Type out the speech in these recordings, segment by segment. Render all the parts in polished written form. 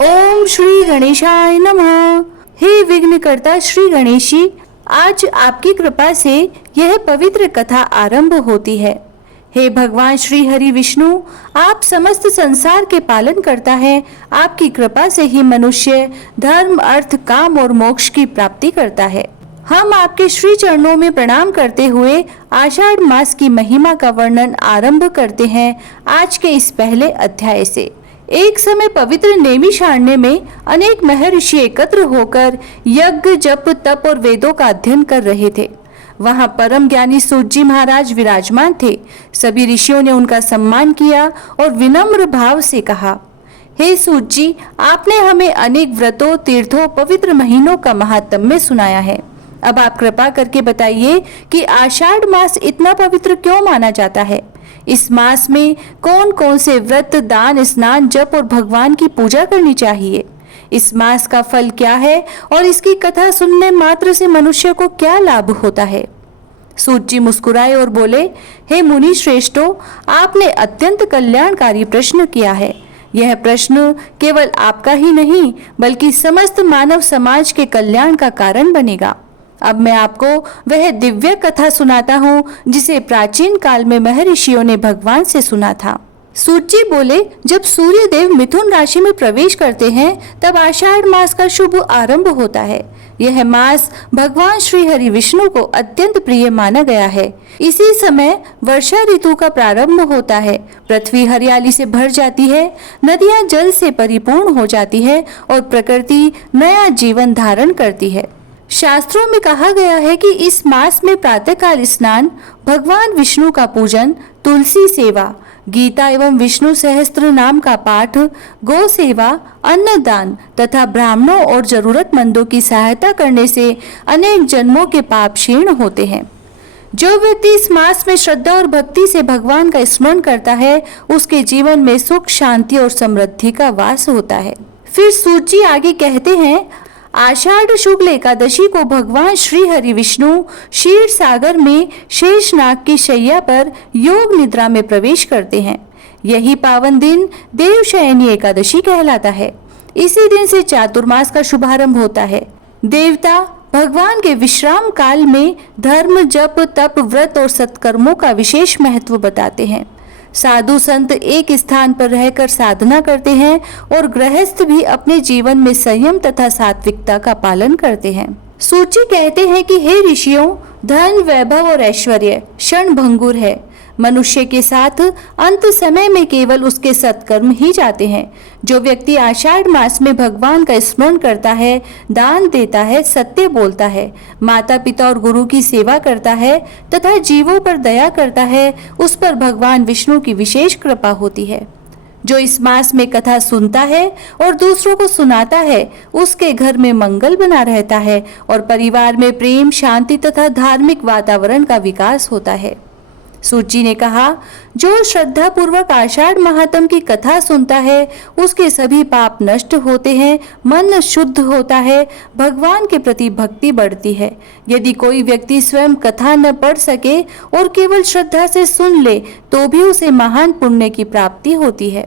ओम श्री गणेशाय नमः। हे विघ्नकर्ता श्री गणेशी, आज आपकी कृपा से यह पवित्र कथा आरंभ होती है। हे भगवान श्री हरि विष्णु, आप समस्त संसार के पालन करता है। आपकी कृपा से ही मनुष्य धर्म, अर्थ, काम और मोक्ष की प्राप्ति करता है। हम आपके श्री चरणों में प्रणाम करते हुए आषाढ़ मास की महिमा का वर्णन आरंभ करते हैं आज के इस पहले अध्याय से। एक समय पवित्र नैमिषारण्य में अनेक महर्षि एकत्र होकर यज्ञ, जप, तप और वेदों का अध्ययन कर रहे थे। वहां परम ज्ञानी सूत जी महाराज विराजमान थे। सभी ऋषियों ने उनका सम्मान किया और विनम्र भाव से कहा, हे सूत जी, आपने हमें अनेक व्रतों, तीर्थों, पवित्र महीनों का महात्म्य सुनाया है। अब आप कृपा करके बताइए कि आषाढ़ मास इतना पवित्र क्यों माना जाता है। इस मास में कौन कौन से व्रत, दान, स्नान, जप और भगवान की पूजा करनी चाहिए। इस मास का फल क्या है और इसकी कथा सुनने मात्र से मनुष्य को क्या लाभ होता है। सूत जी मुस्कुराए और बोले, हे मुनि श्रेष्ठों, आपने अत्यंत कल्याणकारी प्रश्न किया है। यह प्रश्न केवल आपका ही नहीं बल्कि समस्त मानव समाज के कल्याण का कारण बनेगा। अब मैं आपको वह दिव्य कथा सुनाता हूँ जिसे प्राचीन काल में महर्षियों ने भगवान से सुना था। सूत जी बोले, जब सूर्य देव मिथुन राशि में प्रवेश करते हैं तब आषाढ़ मास का शुभ आरंभ होता है। यह मास भगवान श्री हरि विष्णु को अत्यंत प्रिय माना गया है। इसी समय वर्षा ऋतु का प्रारंभ होता है। पृथ्वी हरियाली से भर जाती है, नदियां जल से परिपूर्ण हो जाती है और प्रकृति नया जीवन धारण करती है। शास्त्रों में कहा गया है कि इस मास में प्रातःकाल स्नान, भगवान विष्णु का पूजन, तुलसी सेवा, गीता एवं विष्णु सहस्त्र नाम का पाठ, गौ सेवा, अन्नदान तथा ब्राह्मणों और जरूरतमंदों की सहायता करने से अनेक जन्मों के पाप क्षीण होते हैं। जो व्यक्ति इस मास में श्रद्धा और भक्ति से भगवान का स्मरण करता है, उसके जीवन में सुख, शांति और समृद्धि का वास होता है। फिर सूत जी आगे कहते हैं, आषाढ़ शुक्ल एकादशी को भगवान श्री हरि विष्णु क्षीर सागर में शेषनाग की शैया पर योग निद्रा में प्रवेश करते हैं। यही पावन दिन देवशयनी एकादशी कहलाता है। इसी दिन से चातुर्मास का शुभारंभ होता है। देवता भगवान के विश्राम काल में धर्म, जप, तप, व्रत और सत्कर्मों का विशेष महत्व बताते हैं। साधु संत एक स्थान पर रहकर साधना करते हैं और गृहस्थ भी अपने जीवन में संयम तथा सात्विकता का पालन करते हैं। सूत जी कहते हैं कि हे ऋषियों, धन, वैभव और ऐश्वर्य क्षण भंगुर है। मनुष्य के साथ अंत समय में केवल उसके सत्कर्म ही जाते हैं। जो व्यक्ति आषाढ़ मास में भगवान का स्मरण करता है, दान देता है, सत्य बोलता है, माता पिता और गुरु की सेवा करता है तथा जीवों पर दया करता है, उस पर भगवान विष्णु की विशेष कृपा होती है। जो इस मास में कथा सुनता है और दूसरों को सुनाता है, उसके घर में मंगल बना रहता है और परिवार में प्रेम, शांति तथा धार्मिक वातावरण का विकास होता है। सूत जी ने कहा, जो श्रद्धा पूर्वक आषाढ़ महात्म की कथा सुनता है, उसके सभी पाप नष्ट होते हैं, मन शुद्ध होता है, भगवान के प्रति भक्ति बढ़ती है। यदि कोई व्यक्ति स्वयं कथा न पढ़ सके और केवल श्रद्धा से सुन ले तो भी उसे महान पुण्य की प्राप्ति होती है।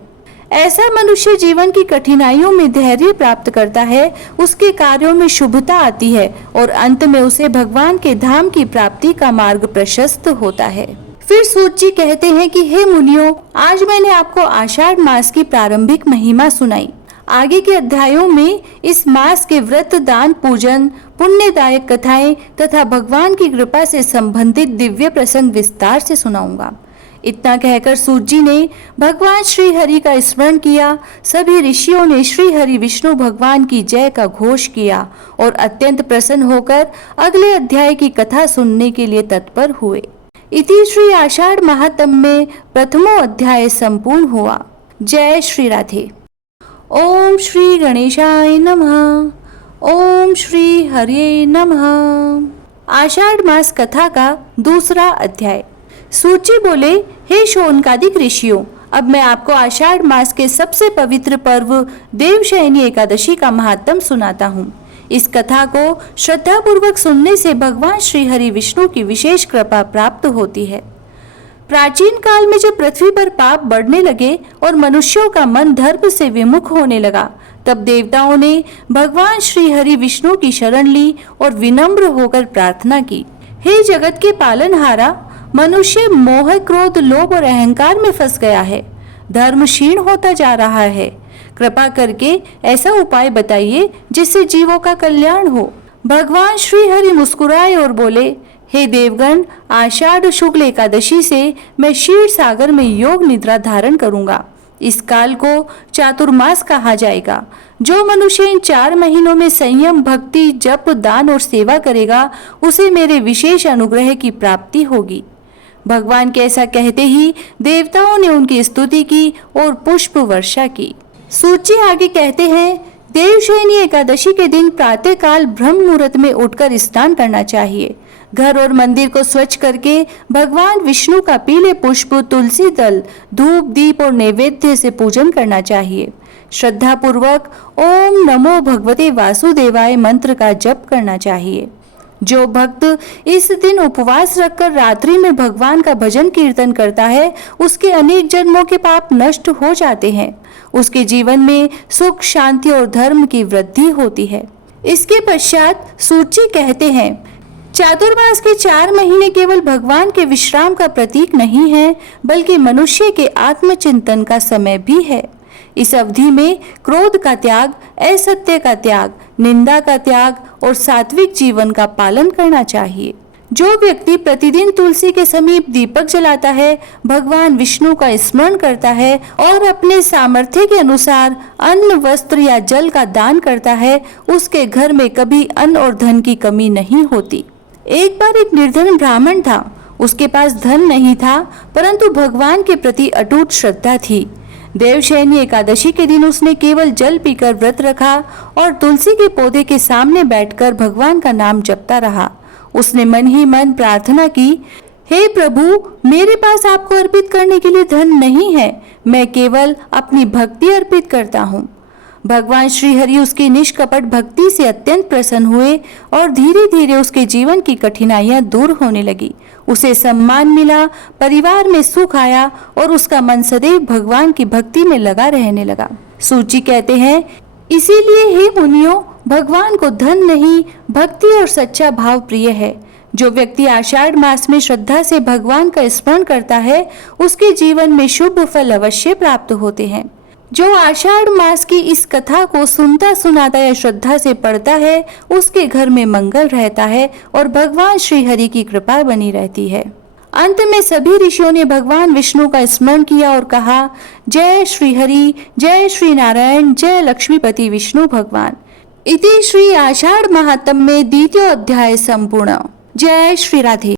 ऐसा मनुष्य जीवन की कठिनाइयों में धैर्य प्राप्त करता है, उसके कार्यों में शुभता आती है और अंत में उसे भगवान के धाम की प्राप्ति का मार्ग प्रशस्त होता है। फिर सूत जी कहते हैं कि हे मुनियों, आज मैंने आपको आषाढ़ मास की प्रारंभिक महिमा सुनाई। आगे के अध्यायों में इस मास के व्रत, दान, पूजन, पुण्यदायक कथाएं तथा भगवान की कृपा से संबंधित दिव्य प्रसंग विस्तार से सुनाऊंगा। इतना कहकर सूत जी ने भगवान श्री हरि का स्मरण किया। सभी ऋषियों ने श्री हरि विष्णु भगवान की जय का घोष किया और अत्यंत प्रसन्न होकर अगले अध्याय की कथा सुनने के लिए तत्पर हुए। इति श्री आषाढ़ महात्म्य में प्रथमो अध्याय संपूर्ण हुआ। जय श्री राधे। ओम श्री गणेशाय नमः। ओम श्री हरे नमः। आषाढ़ मास कथा का दूसरा अध्याय। सूत जी बोले, हे शौनकादिक ऋषियों, अब मैं आपको आषाढ़ मास के सबसे पवित्र पर्व देवशयनी एकादशी का महात्म्य सुनाता हूँ। इस कथा को श्रद्धा पूर्वक सुनने से भगवान श्री हरि विष्णु की विशेष कृपा प्राप्त होती है। प्राचीन काल में जब पृथ्वी पर पाप बढ़ने लगे और मनुष्यों का मन धर्म से विमुख होने लगा, तब देवताओं ने भगवान श्री हरि विष्णु की शरण ली और विनम्र होकर प्रार्थना की, हे जगत के पालनहारा, मनुष्य मोह, क्रोध, लोभ और अहंकार में फंस गया है। धर्म क्षीण होता जा रहा है। कृपा करके ऐसा उपाय बताइए जिससे जीवों का कल्याण हो। भगवान श्री हरि मुस्कुराए और बोले, हे देवगण, आषाढ़ शुक्ल एकादशी से मैं क्षीर सागर में योग निद्रा धारण करूंगा। इस काल को चातुर्मास कहा जाएगा। जो मनुष्य इन 4 महीनों में संयम, भक्ति, जप, दान और सेवा करेगा, उसे मेरे विशेष अनुग्रह की प्राप्ति होगी। भगवान के ऐसा कहते ही देवताओं ने उनकी स्तुति की और पुष्प वर्षा की। सूत जी आगे कहते हैं, देवशयनी एकादशी के दिन प्रातः काल ब्रह्म मुहूर्त में उठकर स्नान करना चाहिए। घर और मंदिर को स्वच्छ करके भगवान विष्णु का पीले पुष्प, तुलसी दल, धूप, दीप और नैवेद्य से पूजन करना चाहिए। श्रद्धा पूर्वक ओम नमो भगवते वासुदेवाय मंत्र का जप करना चाहिए। जो भक्त इस दिन उपवास रखकर रात्रि में भगवान का भजन कीर्तन करता है, उसके अनेक जन्मों के पाप नष्ट हो जाते हैं। उसके जीवन में सुख, शांति और धर्म की वृद्धि होती है। इसके पश्चात सूत जी कहते हैं, चातुर्मास के 4 महीने केवल भगवान के विश्राम का प्रतीक नहीं है, बल्कि मनुष्य के आत्मचिंतन का समय भी है। इस अवधि में क्रोध का त्याग, असत्य का त्याग, निंदा का त्याग और सात्विक जीवन का पालन करना चाहिए। जो व्यक्ति प्रतिदिन तुलसी के समीप दीपक जलाता है, भगवान विष्णु का स्मरण करता है और अपने सामर्थ्य के अनुसार अन्न, वस्त्र या जल का दान करता है, उसके घर में कभी अन्न और धन की कमी नहीं होती। एक बार एक निर्धन ब्राह्मण था। उसके पास धन नहीं था, परंतु भगवान के प्रति अटूट श्रद्धा थी। देवशयनी एकादशी के दिन उसने केवल जल पीकर व्रत रखा और तुलसी के पौधे के सामने बैठकर भगवान का नाम जपता रहा। उसने मन ही मन प्रार्थना की, हे प्रभु, मेरे पास आपको अर्पित करने के लिए धन नहीं है, मैं केवल अपनी भक्ति अर्पित करता हूँ। भगवान श्री हरि उसकी निष्कपट भक्ति से अत्यंत प्रसन्न हुए और धीरे धीरे उसके जीवन की कठिनाइयां दूर होने लगी। उसे सम्मान मिला, परिवार में सुख आया और उसका मन सदैव भगवान की भक्ति में लगा रहने लगा। सूत जी कहते हैं, इसीलिए हे मुनियों, भगवान को धन नहीं, भक्ति और सच्चा भाव प्रिय है। जो व्यक्ति आषाढ़ मास में श्रद्धा से भगवान का स्मरण करता है, उसके जीवन में शुभ फल अवश्य प्राप्त होते हैं। जो आषाढ़ मास की इस कथा को सुनता सुनाता या श्रद्धा से पढ़ता है, उसके घर में मंगल रहता है और भगवान श्री हरि की कृपा बनी रहती है। अंत में सभी ऋषियों ने भगवान विष्णु का स्मरण किया और कहा, जय श्री हरि, जय श्री नारायण, जय लक्ष्मीपति विष्णु भगवान। इति श्री आषाढ़ महात्म्ये द्वितीय अध्याय संपूर्ण। जय श्री राधे।